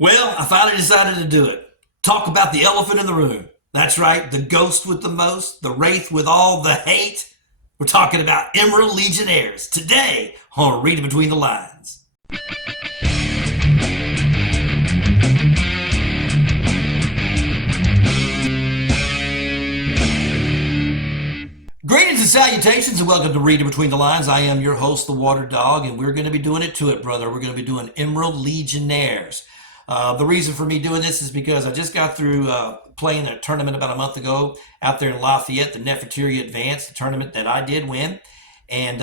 Well, I finally decided to do it. Talk about the elephant in the room. That's right, the ghost with the most, the wraith with all the hate. We're talking about Emerald Legionnaires today on Reading Between the Lines. Greetings and salutations and welcome to Reading Between the Lines. I am your host, the Water Dog, and we're going to be doing it to it, brother. We're going to be doing Emerald Legionnaires. The reason for me doing this is because I just got through playing a tournament about a month ago out there in Lafayette, the Nefertiti Advanced, a tournament that I did win. And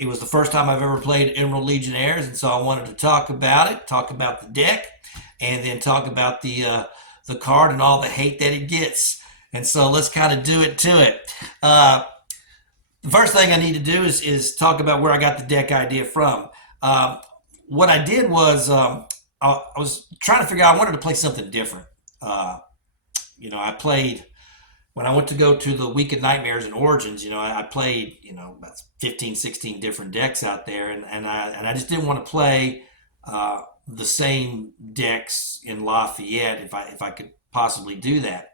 it was the first time I've ever played Emerald Legionnaires, and so I wanted to talk about it, talk about the deck, and then talk about the card and all the hate that it gets. And so let's kind of do it to it. The first thing I need to do is talk about where I got the deck idea from. What I did was I was trying to figure out, I wanted to play something different. I played, when I went to go to the Week of Nightmares and Origins, I played, about 15, 16 different decks out there. And I just didn't want to play the same decks in Lafayette if I could possibly do that.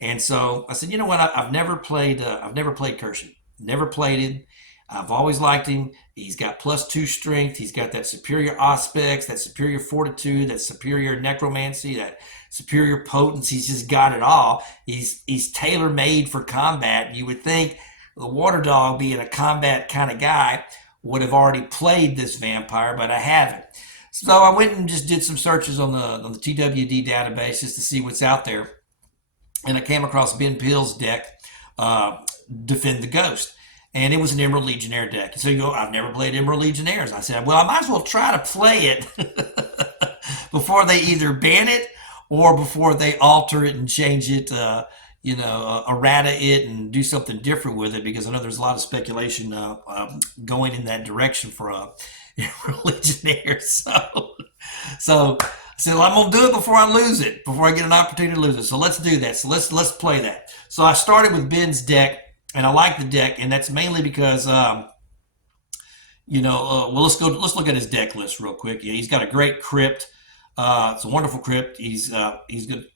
And so I said, you know what? I've never played Kershey. Never played him. I've always liked him. He's got +2 strength. He's got that superior aspects, that superior fortitude, that superior necromancy, that superior potency. He's just got it all. He's tailor-made for combat. You would think the Water Dog, being a combat kind of guy, would have already played this vampire, but I haven't. So I went and just did some searches on the TWD database just to see what's out there. And I came across Ben Peel's deck, Defend the Ghost. And it was an Emerald Legionnaire deck. And so you go, I've never played Emerald Legionnaires. I said, well, I might as well try to play it before they either ban it or before they alter it and change it, errata it and do something different with it, because I know there's a lot of speculation going in that direction for Emerald Legionnaires. So I said, well, I'm going to do it before I lose it, before I get an opportunity to lose it. So let's do that. So let's play that. So I started with Ben's deck, and I like the deck, and that's mainly because, let's look at his deck list real quick. Yeah, he's got a great crypt. It's a wonderful crypt. He's got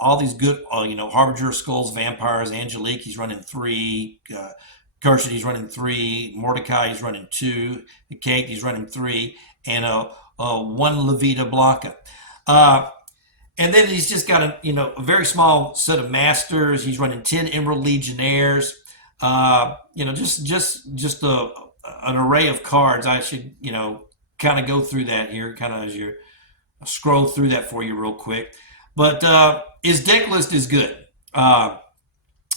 all these good, Harbinger of Skulls, Vampires, Angelique. He's running 3. Kershey, he's running 3. Mordecai, he's running 2. Kate, he's running 3, and 1 Levita Blanca. And then he's just got a very small set of masters. He's running 10 Emerald Legionnaires. Just an array of cards. I should, kind of go through that here, kind of as you scroll through that for you real quick. But his deck list is good.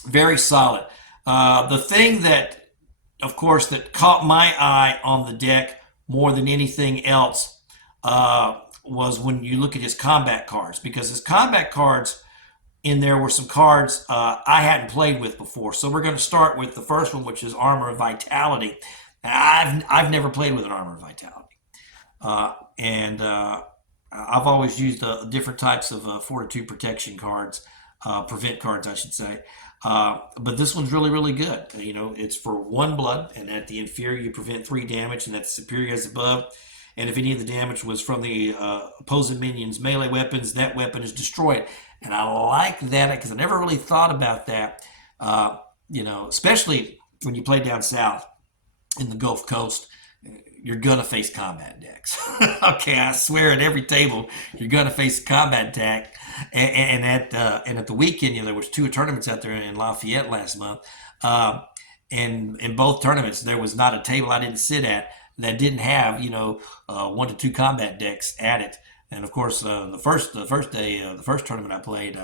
Very solid. The thing that, of course, that caught my eye on the deck more than anything else was when you look at his combat cards, because his combat cards in there were some cards I hadn't played with before. So we're going to start with the first one, which is Armor of Vitality. I've never played with an Armor of Vitality. I've always used different types of Fortitude Protection cards, prevent cards, I should say. But this one's really, really good. It's for 1 blood, and at the inferior you prevent 3 damage, and at the superior as above. And if any of the damage was from the opposing minion's melee weapons, that weapon is destroyed. And I like that because I never really thought about that, especially when you play down south in the Gulf Coast. You're going to face combat decks. Okay, I swear at every table, you're going to face a combat deck. And at the weekend, there was 2 tournaments out there in Lafayette last month. And in both tournaments, there was not a table I didn't sit at that didn't have 1 to 2 combat decks at it. And of course, the first day, the first tournament I played,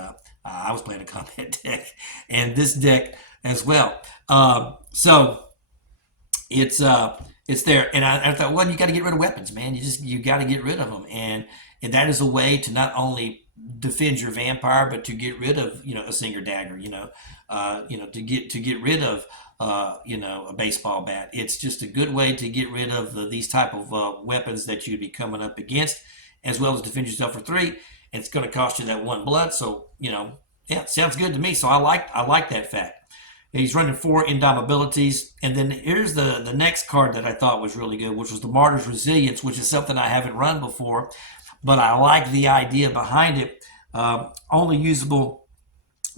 I was playing a combat deck, and this deck as well. So it's there, and I thought, well, you got to get rid of weapons, man. You got to get rid of them, and that is a way to not only defend your vampire, but to get rid of a Singer Dagger, to get rid of a baseball bat. It's just a good way to get rid of these type of weapons that you'd be coming up against, as well as defend yourself for 3. It's going to cost you that 1 blood. So, yeah, sounds good to me. So I like that fact. He's running 4 Indomitabilities. And then here's the next card that I thought was really good, which was the Martyr's Resilience, which is something I haven't run before. but I like the idea behind it. Only usable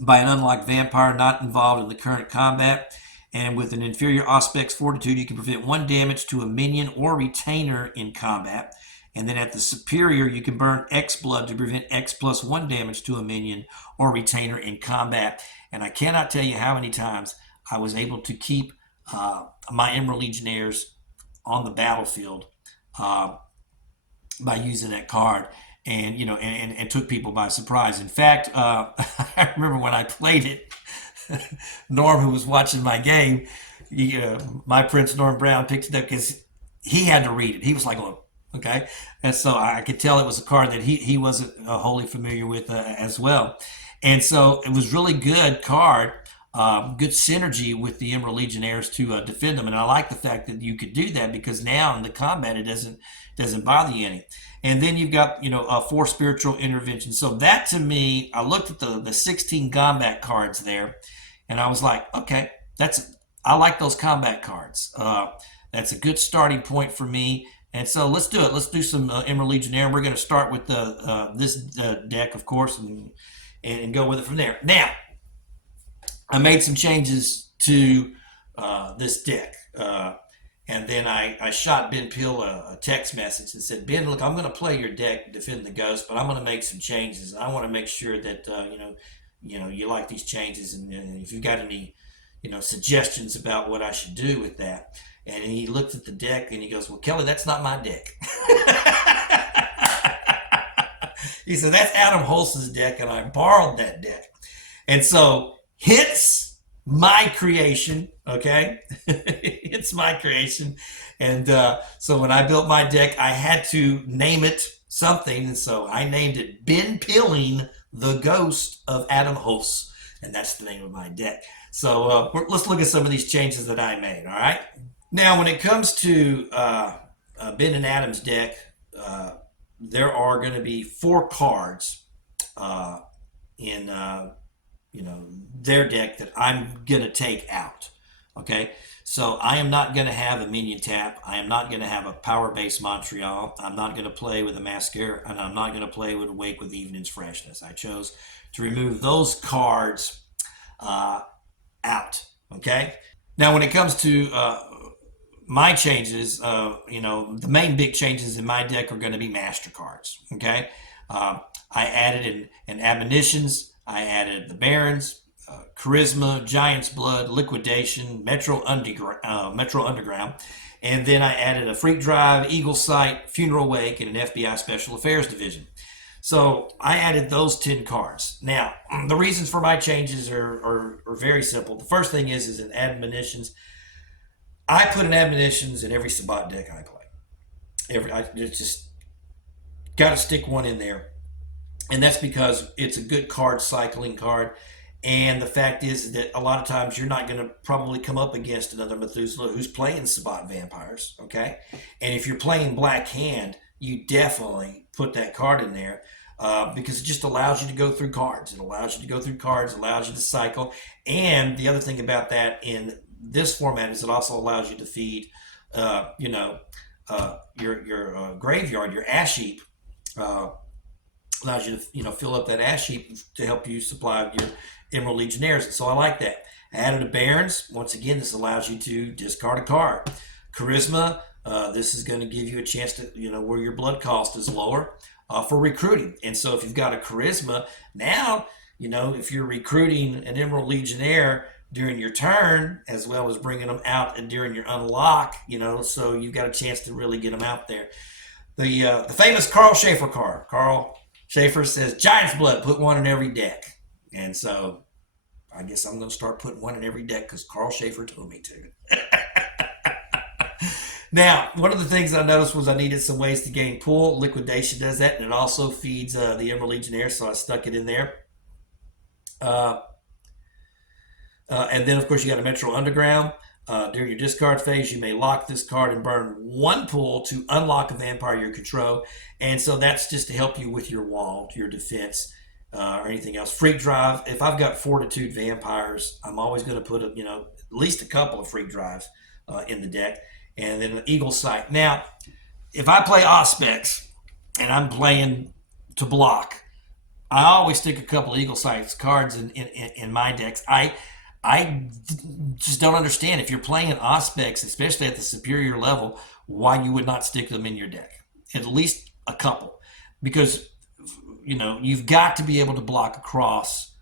by an unlocked vampire not involved in the current combat. And with an inferior Auspec's Fortitude, you can prevent 1 damage to a minion or retainer in combat. And then at the superior, you can burn X blood to prevent X plus 1 damage to a minion or retainer in combat. And I cannot tell you how many times I was able to keep my Emerald Legionnaires on the battlefield by using that card, and and took people by surprise. In fact, I remember when I played it, Norm, who was watching my game, my Prince Norm Brown picked it up because he had to read it. He was like, "Oh, okay," and so I could tell it was a card that he wasn't wholly familiar with as well, and so it was really good card. Good synergy with the Emerald Legionnaires to defend them, and I like the fact that you could do that because now in the combat it doesn't bother you any. And then you've got 4 spiritual interventions. So that to me, I looked at the 16 combat cards there, and I was like, okay, I like those combat cards. That's a good starting point for me. And so let's do it. Let's do some Emerald Legionnaire. We're going to start with this deck, of course, and go with it from there. Now, I made some changes to this deck. And then I shot Ben Peel a text message and said, Ben, look, I'm going to play your deck, Defend the Ghost, but I'm going to make some changes. I want to make sure that, you like these changes. And if you've got any, suggestions about what I should do with that. And he looked at the deck and he goes, well, Kelly, that's not my deck. He said, that's Adam Holz's deck, and I borrowed that deck. And so, hence my creation, okay? It's my creation. And so when I built my deck, I had to name it something. And so I named it Ben Peeling the Ghost of Adam Holz. And that's the name of my deck. So let's look at some of these changes that I made, all right? Now, when it comes to Ben and Adam's deck, there are going to be 4 cards in their deck that I'm going to take out. Okay, so I am not going to have a minion tap. I am not going to have a power-based Montreal. I'm not going to play with a Mascara, and I'm not going to play with Awake with Evening's Freshness. I chose to remove those cards out. Okay, now when it comes to my changes, the main big changes in my deck are going to be master cards. Okay, I added in admonitions. I added the Barons, Charisma, Giant's Blood, Liquidation, Metro Underground, and then I added a Freak Drive, Eagle Sight, Funeral Wake, and an FBI Special Affairs Division. So I added those 10 cards. Now, the reasons for my changes are very simple. The first thing is in admonitions. I put an admonitions in every Sabbat deck I play. I just got to stick one in there. And that's because it's a good card cycling card. And the fact is that a lot of times you're not going to probably come up against another Methuselah who's playing Sabbat vampires, okay? And if you're playing Black Hand, you definitely put that card in there because it just allows you to go through cards. It allows you to go through cards, allows you to cycle. And the other thing about that in this format is it also allows you to feed, your graveyard, your ash heap. Allows you to fill up that ash heap to help you supply your Emerald Legionnaires. And so I like that. I added a Barons. Once again, this allows you to discard a card. Charisma, this is going to give you a chance to, where your blood cost is lower for recruiting. And so if you've got a Charisma, now, if you're recruiting an Emerald Legionnaire during your turn, as well as bringing them out and during your unlock, so you've got a chance to really get them out there. The famous Carl Schaefer card. Carl Schaefer says, Giant's Blood, put one in every deck. And so I guess I'm going to start putting one in every deck because Carl Schaefer told me to. Now, one of the things I noticed was I needed some ways to gain pool. Liquidation does that, and it also feeds the Emerald Legionnaire, so I stuck it in there. And then, of course, you got a Metro Underground. During your discard phase, you may lock this card and burn 1 pool to unlock a vampire you control. And so that's just to help you with your wall, your defense, or anything else. Freak Drive, if I've got Fortitude vampires, I'm always going to put at least a couple of Freak Drives in the deck. And then an Eagle Sight. Now, if I play Auspex and I'm playing to block, I always stick a couple Eagle Sights cards in my decks. I just don't understand if you're playing Auspex, especially at the superior level, why you would not stick them in your deck. At least a couple, because you've got to be able to block across,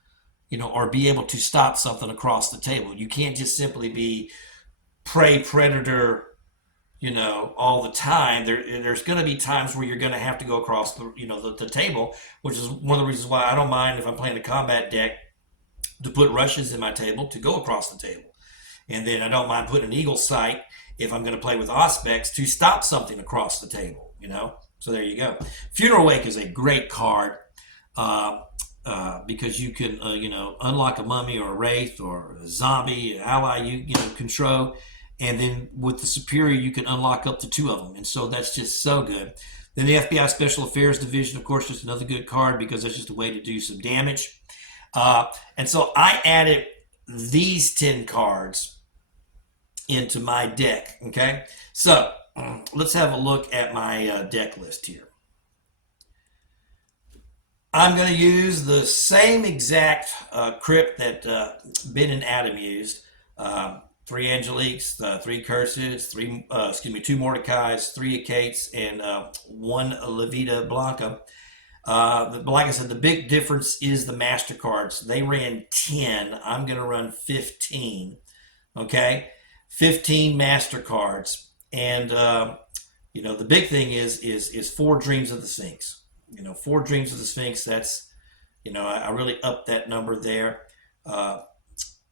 or be able to stop something across the table. You can't just simply be prey predator, all the time. There's going to be times where you're going to have to go across the table, which is one of the reasons why I don't mind if I'm playing a combat deck to put rushes in my table to go across the table. And then I don't mind putting an Eagle Sight if I'm going to play with Auspex to stop something across the table. So there you go. Funeral Wake is a great card because you can, unlock a mummy or a wraith or a zombie, an ally you control. And then with the superior, you can unlock up to 2 of them. And so that's just so good. Then the FBI Special Affairs Division, of course, just another good card because that's just a way to do some damage. And so I added these 10 cards into my deck. Okay. So let's have a look at my deck list here. I'm going to use the same exact crypt that Ben and Adam used. 3 Angeliques, 3 Curses, 2 Mordecais, 3 Acates, and 1 Levita Blanca. Like I said, the big difference is the master cards. They ran 10. I'm going to run 15. Okay, 15 master cards, and the big thing is 4 Dreams of the Sphinx. 4 Dreams of the Sphinx. That's I really upped that number there.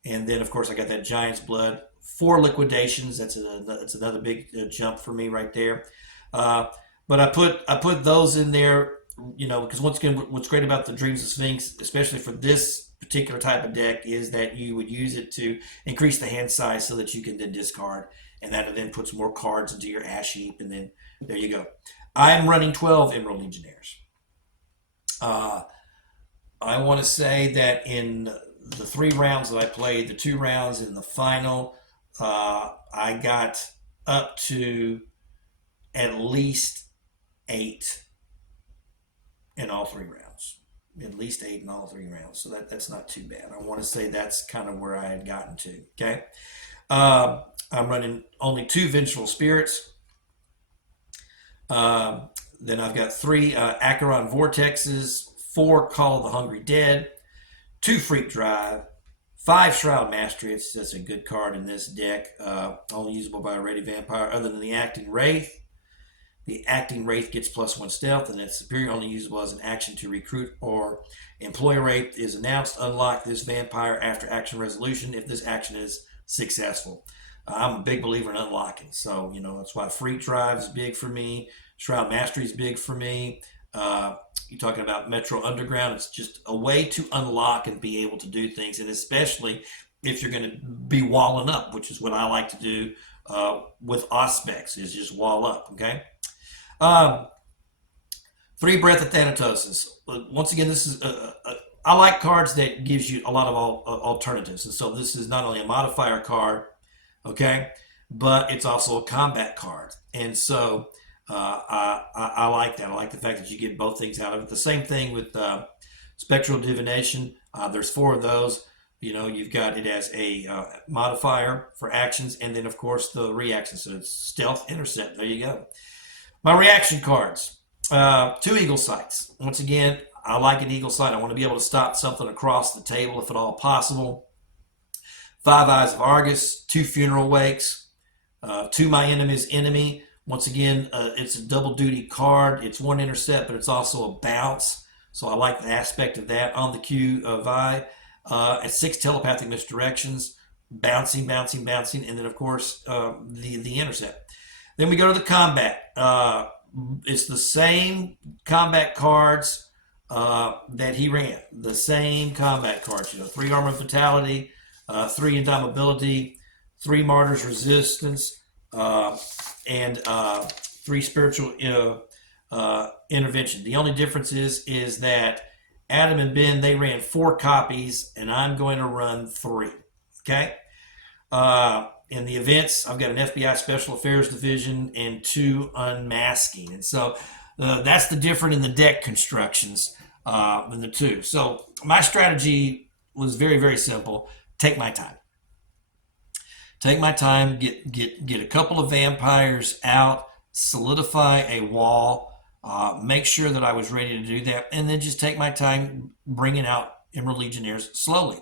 And then, of course, I got that Giant's Blood, 4 Liquidations. That's another big jump for me right there. But I put those in there, because once again, what's great about the Dreams of Sphinx, especially for this particular type of deck, is that you would use it to increase the hand size so that you can then discard, and that then puts more cards into your ash heap, and then there you go. I'm running 12 Emerald Legionnaires. I want to say that in the 3 rounds that I played, the 2 rounds in the final, I got up to at least 8 in all 3 rounds. At least 8 in all 3 rounds. So that's not too bad. I want to say that's kind of where I had gotten to. Okay. I'm running only 2 Vengeful Spirits. Then I've got 3 Acheron Vortexes, 4 Call of the Hungry Dead, 2 Freak Drive, 5 Shroud Mastery. That's a good card in this deck. Only usable by a ready vampire other than the Acting Wraith. The Acting Wraith gets +1 stealth, and it's superior, only usable as an action to recruit or employ a wraith is announced. Unlock this vampire after action resolution if this action is successful. I'm a big believer in unlocking, so that's why Freak Drive is big for me. Shroud Mastery is big for me. You're talking about Metro Underground. It's just a way to unlock and be able to do things, and especially if you're going to be walling up, which is what I like to do with Auspex, is just wall up. Okay. 3 Breath of Thanatos. Once again, this is I like cards that gives you a lot of alternatives, and so this is not only a modifier card, okay, but it's also a combat card, and so I like that. I like the fact that you get both things out of it. The same thing with Spectral Divination. There's 4 of those. You've got it as a modifier for actions, and then of course the reaction. So it's Stealth, Intercept. There you go. My reaction cards. 2 Eagle Sights. Once again, I like an Eagle Sight. I want to be able to stop something across the table if at all possible. 5 Eyes of Argus. 2 Funeral Wakes. 2 My Enemy's Enemy. Once again, it's a double duty card. It's 1 intercept, but it's also a bounce. So I like the aspect of that on the Q of I. At 6 Telepathic Misdirections. Bouncing, bouncing, bouncing. And then, of course, the intercept. Then we go to the combat. It's the same combat cards that he ran. The same combat cards. 3 Armor Fatality, 3 Indomitability, 3 Martyr's Resistance, and 3 Spiritual Intervention. The only difference is that Adam and Ben, they ran 4 copies, and I'm going to run 3. Okay? In the events, I've got an FBI Special Affairs Division and 2 Unmasking. And so that's the difference in the deck constructions in the two. So my strategy was very, very simple. Take my time. Take my time, get a couple of vampires out, solidify a wall, make sure that I was ready to do that, and then just take my time bringing out Emerald Legionnaires slowly.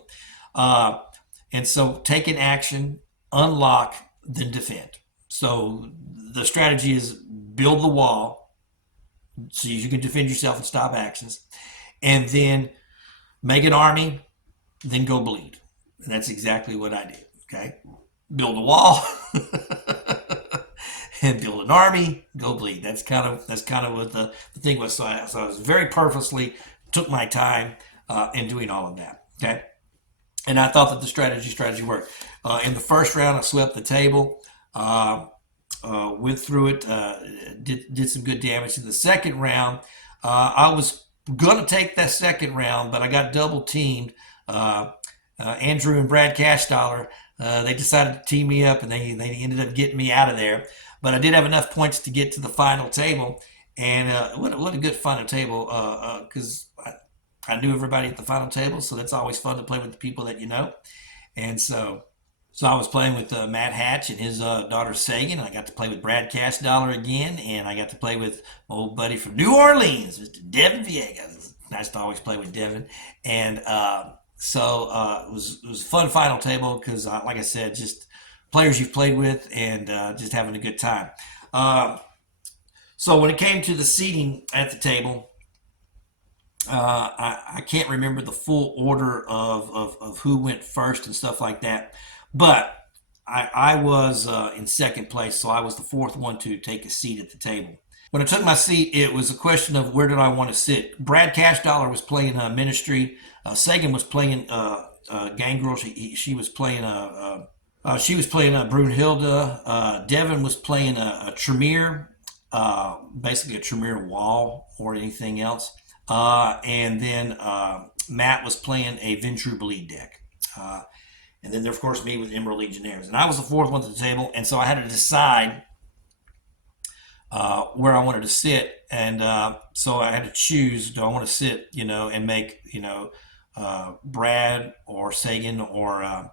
And so take an action, unlock, then defend. So the strategy is build the wall so you can defend yourself and stop actions, and then make an army, then go bleed. And that's exactly what I did. Okay, build a wall and build an army, go bleed. That's kind of what the thing was. So I was very purposely took my time in doing all of that. Okay, and I thought that the strategy worked. In the first round, I swept the table. Went through it, did some good damage. In the second round, I was going to take that second round, but I got double teamed. Andrew and Brad Cashdollar, they decided to team me up, and they ended up getting me out of there. But I did have enough points to get to the final table, and what a good final table, because I knew everybody at the final table, so that's always fun to play with the people that you know. And so I was playing with Matt Hatch and his daughter Sagan. I got to play with Brad Cashdollar again, and I got to play with my old buddy from New Orleans, Mr. Devin Villegas. It's nice to always play with Devin. And so it was a fun final table because, like I said, just players you've played with and just having a good time. So when it came to the seating at the table, I can't remember the full order of who went first and stuff like that. But I was in second place, so I was the fourth one to take a seat at the table. When I took my seat, it was a question of where did I want to sit. Brad Cashdollar was playing Ministry. Sagan was playing Gangrel. She was playing Brunhilde. Devin was playing a Tremere, basically a Tremere wall or anything else. And then Matt was playing a Ventru Bleed deck. And then, of course, me with Emerald Legionnaires. And I was the fourth one to the table, and so I had to decide where I wanted to sit. And so I had to choose, do I want to sit, and make, Brad or Sagan or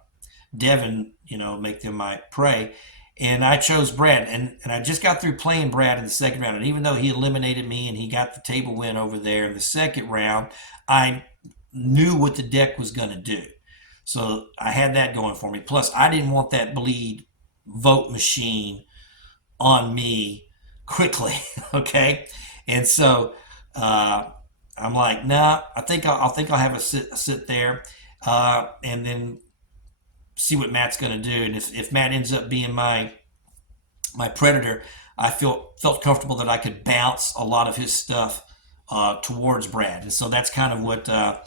Devin, make them my prey. And I chose Brad. And I just got through playing Brad in the second round. And even though he eliminated me and he got the table win over there in the second round, I knew what the deck was going to do. So I had that going for me. Plus, I didn't want that bleed vote machine on me quickly, okay? And so I'm like, nah, I think I'll have a sit there, and then see what Matt's going to do. And if Matt ends up being my predator, I felt comfortable that I could bounce a lot of his stuff towards Brad. And so that's kind of what I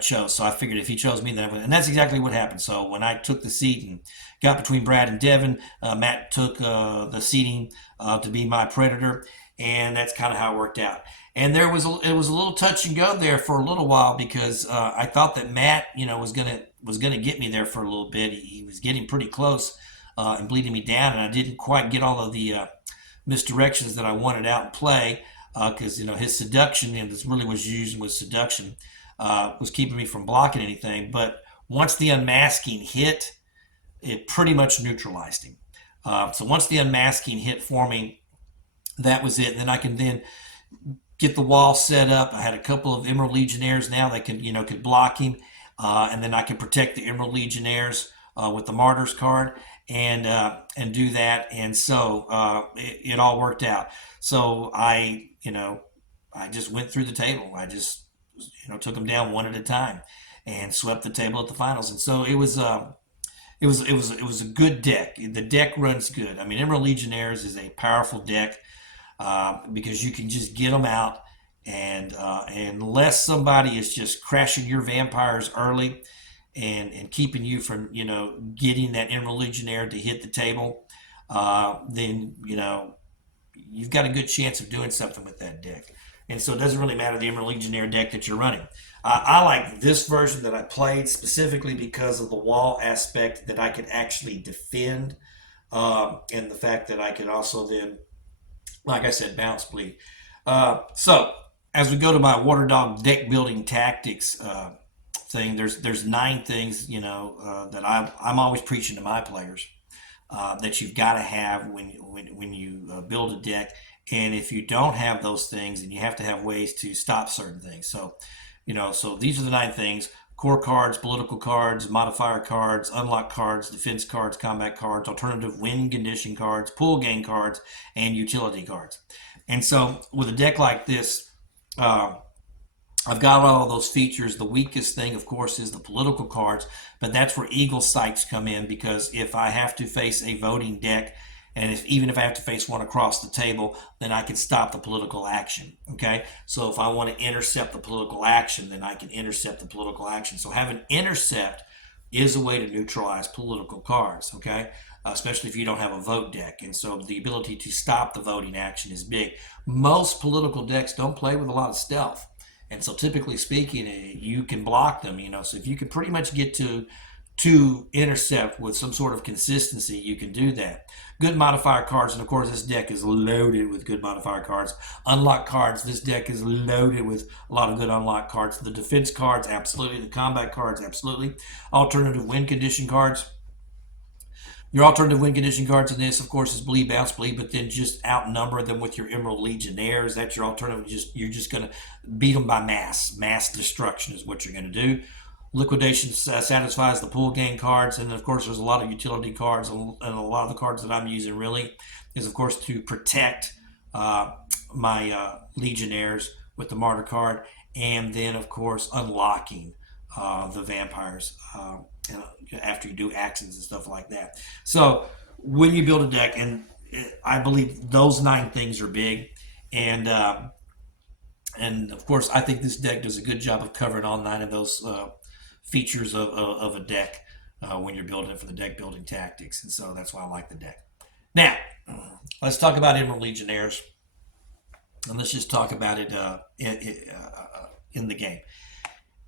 chose. So I figured if he chose me, and that's exactly what happened. So when I took the seat and got between Brad and Devin, Matt took the seating to be my predator, and that's kind of how it worked out. And it was a little touch and go there for a little while because I thought that Matt, was gonna get me there for a little bit. He was getting pretty close and bleeding me down, and I didn't quite get all of the misdirections that I wanted out in play because his seduction, and this really was used with seduction. Was keeping me from blocking anything, but once the unmasking hit, it pretty much neutralized him. So once the unmasking hit for me, that was it. And then I can then get the wall set up. I had a couple of Emerald Legionnaires now that could block him, and then I could protect the Emerald Legionnaires with the Martyrs card and do that. And so it all worked out. So I just went through the table. I just took them down one at a time and swept the table at the finals. And so it was a good deck. The deck runs good. I mean, Emerald Legionnaires is a powerful deck because you can just get them out, and unless somebody is just crashing your vampires early and keeping you from getting that Emerald Legionnaire to hit the table, then you've got a good chance of doing something with that deck. And so it doesn't really matter the Emerald Legionnaire deck that you're running. I like this version that I played specifically because of the wall aspect, that I could actually defend, and the fact that I could also then like I said, bounce bleed. So as we go to my Water Dog deck building tactics thing, there's 9 things, that I'm always preaching to my players, that you've got to have when you build a deck. And if you don't have those things, then you have to have ways to stop certain things. So these are the 9 things: core cards, political cards, modifier cards, unlock cards, defense cards, combat cards, alternative win condition cards, pool game cards, and utility cards. And so with a deck like this, uh, I've got all of those features. The weakest thing, of course, is the political cards, but that's where eagle sights come in, because if I have to face a voting deck, and even if I have to face one across the table, then I can stop the political action. Okay, so if I want to intercept the political action, then I can intercept the political action. So having intercept is a way to neutralize political cards. Okay, especially if you don't have a vote deck, and so the ability to stop the voting action is big. Most political decks don't play with a lot of stealth. And so typically speaking, you can block them, so if you can pretty much get to intercept with some sort of consistency, you can do that. Good modifier cards, and of course this deck is loaded with good modifier cards. Unlock cards, this deck is loaded with a lot of good unlock cards. The defense cards, absolutely. The combat cards, absolutely. Alternative win condition cards. Your alternative win condition cards in this, of course, is bleed, bounce, bleed, but then just outnumber them with your Emerald Legionnaires. That's your alternative. You're just going to beat them by mass. Mass destruction is what you're going to do. Liquidation satisfies the pool game cards, and of course, there's a lot of utility cards, and a lot of the cards that I'm using really is, of course, to protect my Legionnaires with the Martyr card, and then, of course, unlocking the vampires. After you do actions and stuff like that. So when you build a deck, and I believe those 9 things are big, and of course I think this deck does a good job of covering all 9 of those features of a deck when you're building it for the deck building tactics, and so that's why I like the deck. Now let's talk about Emerald Legionnaires, and let's just talk about it in the game.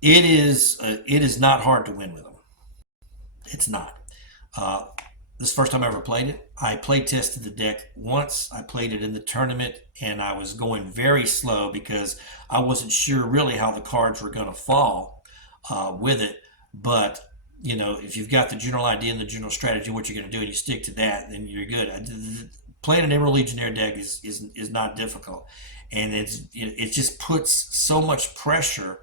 It is not hard to win with them. It's not. This is the first time I ever played it. I play tested the deck once. I played it in the tournament, and I was going very slow because I wasn't sure really how the cards were going to fall with it. But if you've got the general idea and the general strategy, what you're going to do, and you stick to that, then you're good. Playing an Emerald Legionnaire deck is not difficult, and it just puts so much pressure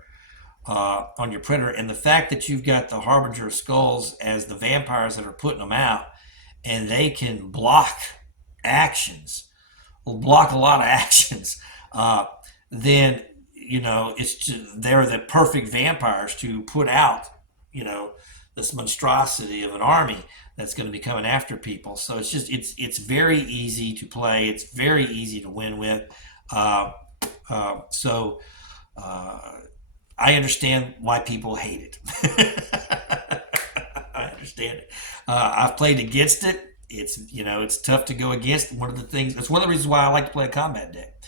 on your Predator, and the fact that you've got the Harbinger of Skulls as the vampires that are putting them out, and they can block actions, block a lot of actions, then they're the perfect vampires to put out this monstrosity of an army that's going to be coming after people. So it's very easy to play. It's very easy to win with. I understand why people hate it. I understand it. I've played against it. It's tough to go against. It's one of the reasons why I like to play a combat deck,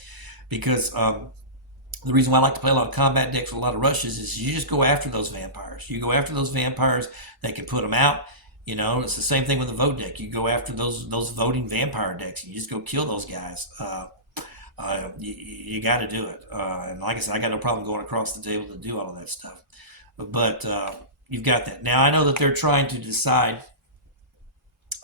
because the reason why I like to play a lot of combat decks with a lot of rushes is you just go after those vampires. You go after those vampires that can put them out. It's the same thing with the vote deck. You go after those voting vampire decks. You just go kill those guys. You got to do it. And like I said, I got no problem going across the table to do all of that stuff. But you've got that. Now, I know that they're trying to decide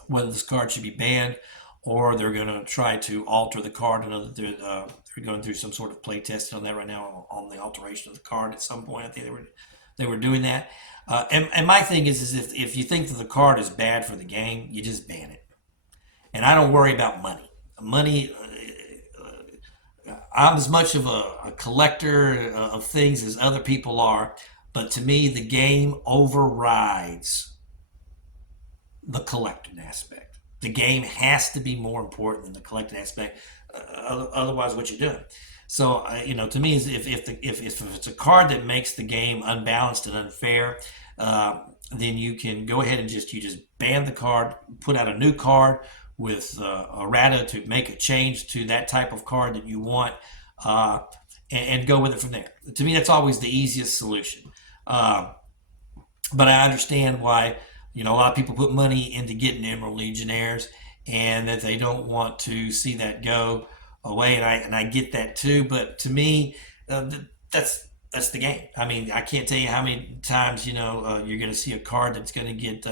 whether this card should be banned, or they're going to try to alter the card. I know that they're going through some sort of play testing on that right now, on the alteration of the card at some point. I think they were doing that. And my thing is if you think that the card is bad for the game, you just ban it. And I don't worry about money. I'm as much of a collector of things as other people are, but to me, the game overrides the collecting aspect. The game has to be more important than the collecting aspect. Otherwise, what you're doing. So, to me, if it's a card that makes the game unbalanced and unfair, then you can go ahead and just ban the card, put out a new card with errata to make a change to that type of card that you want, and go with it from there. To me, that's always the easiest solution. But I understand why a lot of people put money into getting Emerald Legionnaires, and that they don't want to see that go. away, and I get that too. But to me, that's the game. I mean, I can't tell you how many times you're going to see a card that's going to get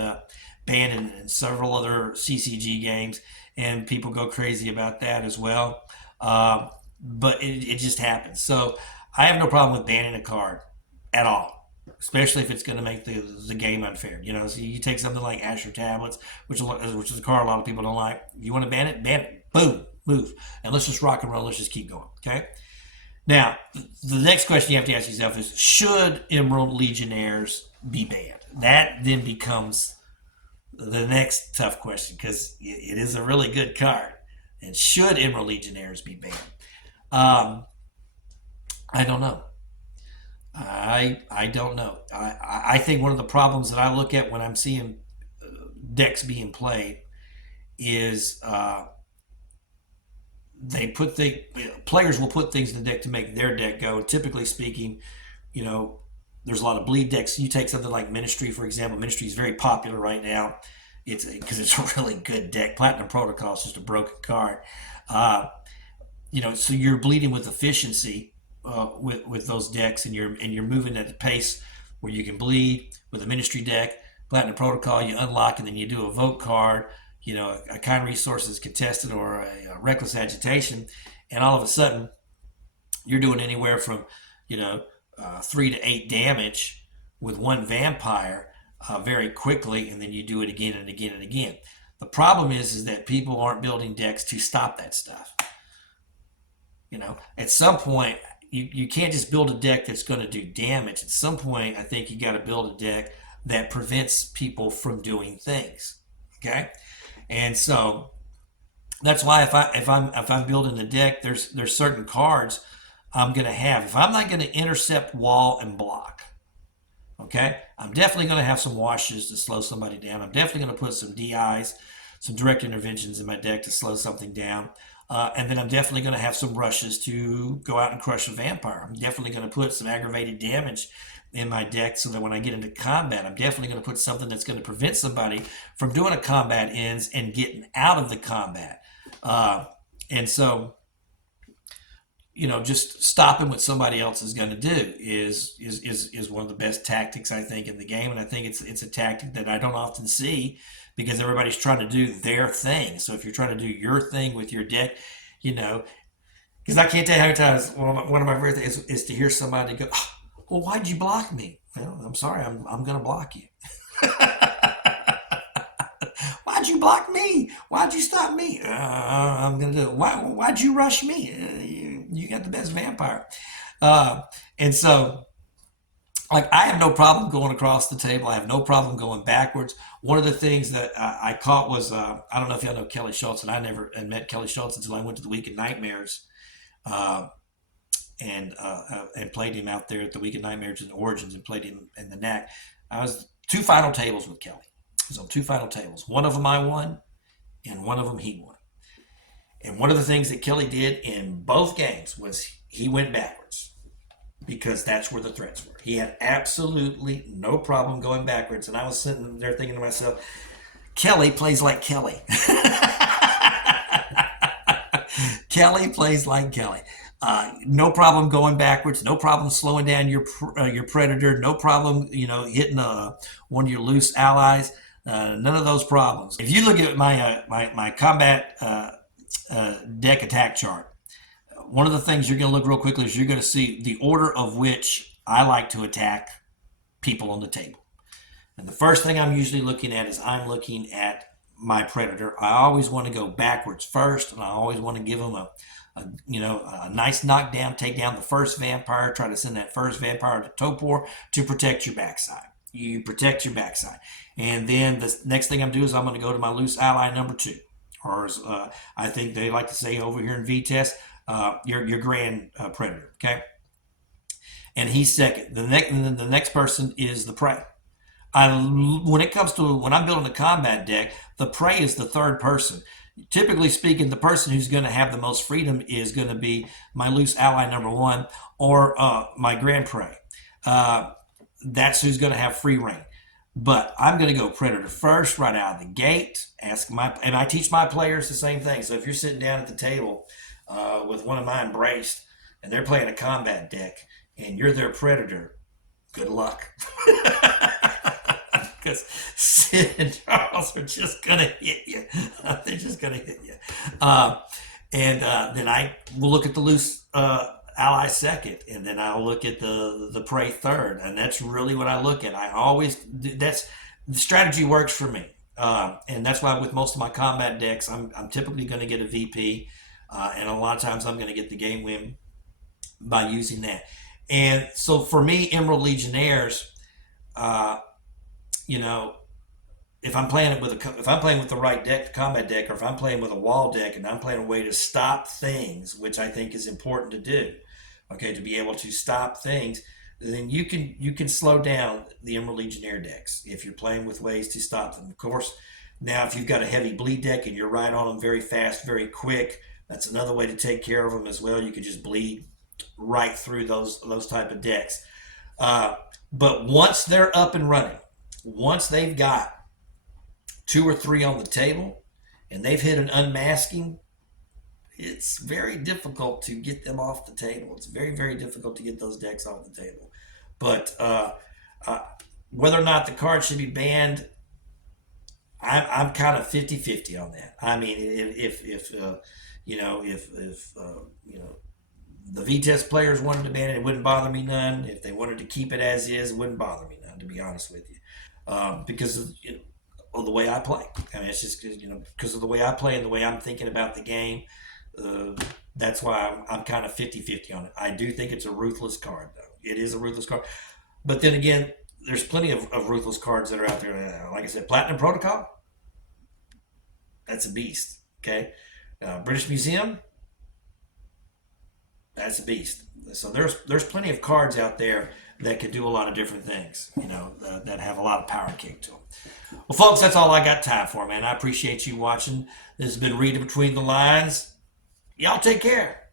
banned in several other CCG games, and people go crazy about that as well. But it just happens. So I have no problem with banning a card at all, especially if it's going to make the game unfair. So you take something like Asher Tablets, which is a card a lot of people don't like. You want to ban it? Ban it. Boom, move, and let's just rock and roll. Let's just keep going. Okay. Now, the next question you have to ask yourself is: should Emerald Legionnaires be banned? That then becomes the next tough question, because it is a really good card. And should Emerald Legionnaires be banned? I don't know. I don't know. I think one of the problems that I look at when I'm seeing decks being played is players will put things in the deck to make their deck go. Typically speaking, there's a lot of bleed decks. You take something like Ministry, for example. Ministry is very popular right now. It's because it's a really good deck. Platinum Protocol is just a broken card. So you're bleeding with efficiency with those decks, and you're moving at a pace where you can bleed with a Ministry deck. Platinum Protocol, you unlock, and then you do a vote card. A kind resource is contested, or a reckless agitation, and all of a sudden you're doing anywhere from 3 to 8 damage with one vampire very quickly, and then you do it again and again and again. The problem is that people aren't building decks to stop that stuff. At some point you can't just build a deck that's going to do damage. At some point, I think you got to build a deck that prevents people from doing things. Okay, and so that's why if I'm building a deck, there's certain cards I'm going to have. If I'm not going to intercept, wall, and block, okay, I'm definitely going to have some washes to slow somebody down. I'm definitely going to put some DIs, some direct interventions in my deck to slow something down. And then I'm definitely going to have some rushes to go out and crush a vampire. I'm definitely going to put some aggravated damage in my deck so that when I get into combat, I'm definitely going to put something that's going to prevent somebody from doing a combat ends and getting out of the combat. And so, just stopping what somebody else is going to do is one of the best tactics, I think, in the game. And I think it's a tactic that I don't often see, because everybody's trying to do their thing. So if you're trying to do your thing with your deck, because I can't tell you how many times one of my favorite things is to hear somebody go, "Oh, well, why'd you block me?" Well, I'm sorry, I'm going to block you. Why'd you block me? Why'd you stop me? I'm going to do it. Why'd you rush me? You got the best vampire. And so, I have no problem going across the table. I have no problem going backwards. One of the things that I caught was, I don't know if y'all know Kelly Schultz, and I never had met Kelly Schultz until I went to the Week of Nightmares and played him out there at the Week of Nightmares and Origins, and played him in the NAC. I was 2 final tables with Kelly. I was on 2 final tables. One of them I won, and one of them he won. And one of the things that Kelly did in both games was he went backwards, because that's where the threats were. He had absolutely no problem going backwards. And I was sitting there thinking to myself, Kelly plays like Kelly. Kelly plays like Kelly. No problem going backwards. No problem slowing down your predator. No problem, hitting one of your loose allies. None of those problems. If you look at my combat deck attack chart, one of the things you're going to look real quickly is you're going to see the order of which I like to attack people on the table. And the first thing I'm usually looking at is I'm looking at my predator. I always want to go backwards first, and I always want to give them a nice knockdown, take down the first vampire, try to send that first vampire to Topor to protect your backside. You protect your backside. And then the next thing I'm doing is I'm going to go to my loose ally number 2. Or as I think they like to say over here in VTES, your grand predator, okay? And he's second. The next person is the prey. When it comes to when I'm building a combat deck, the prey is the third person. Typically speaking, the person who's going to have the most freedom is going to be my loose ally number 1 or my grand prey. That's who's going to have free reign. But I'm going to go predator first right out of the gate. And I teach my players the same thing. So if you're sitting down at the table, with one of mine braced, and they're playing a combat deck, and you're their predator, good luck. Because Sid and Charles are just going to hit you. They're just going to hit you. Then I will look at the loose ally second, and then I'll look at the prey third, and that's really what I look at. That's the strategy works for me, and that's why with most of my combat decks, I'm typically going to get a VP, and a lot of times I'm going to get the game win by using that. And so for me, Emerald Legionnaires, you know, if I'm playing with the right deck, the combat deck, or if I'm playing with a wall deck and I'm playing a way to stop things, which I think is important to do, okay, to be able to stop things, then you can slow down the Emerald Legionnaire decks if you're playing with ways to stop them. Of course, now if you've got a heavy bleed deck and you're right on them very fast, very quick, that's another way to take care of them as well. You could just bleed right through those type of decks. But once they're up and running, once they've got 2 or 3 on the table and they've hit an unmasking, it's very difficult to get them off the table. It's very, very difficult to get those decks off the table. But whether or not the card should be banned, I'm kind of 50-50 on that. I mean, if the VTES players wanted to ban it, it wouldn't bother me none. If they wanted to keep it as is, it wouldn't bother me none, to be honest with you, because of the way I play. I mean, it's just because of the way I play and the way I'm thinking about the game. That's why I'm kind of 50-50 on it. I do think it's a ruthless card, though. It is a ruthless card. But then again, there's plenty of ruthless cards that are out there. Like I said, Platinum Protocol, that's a beast. Okay, British Museum, that's a beast. So there's plenty of cards out there that could do a lot of different things, that have a lot of power kick to them. Well, folks, that's all I got time for, man. I appreciate you watching. This has been Reading Between the Lines. Y'all take care.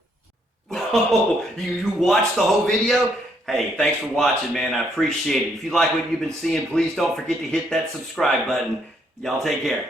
Oh, you watched the whole video? Hey, thanks for watching, man. I appreciate it. If you like what you've been seeing, please don't forget to hit that subscribe button. Y'all take care.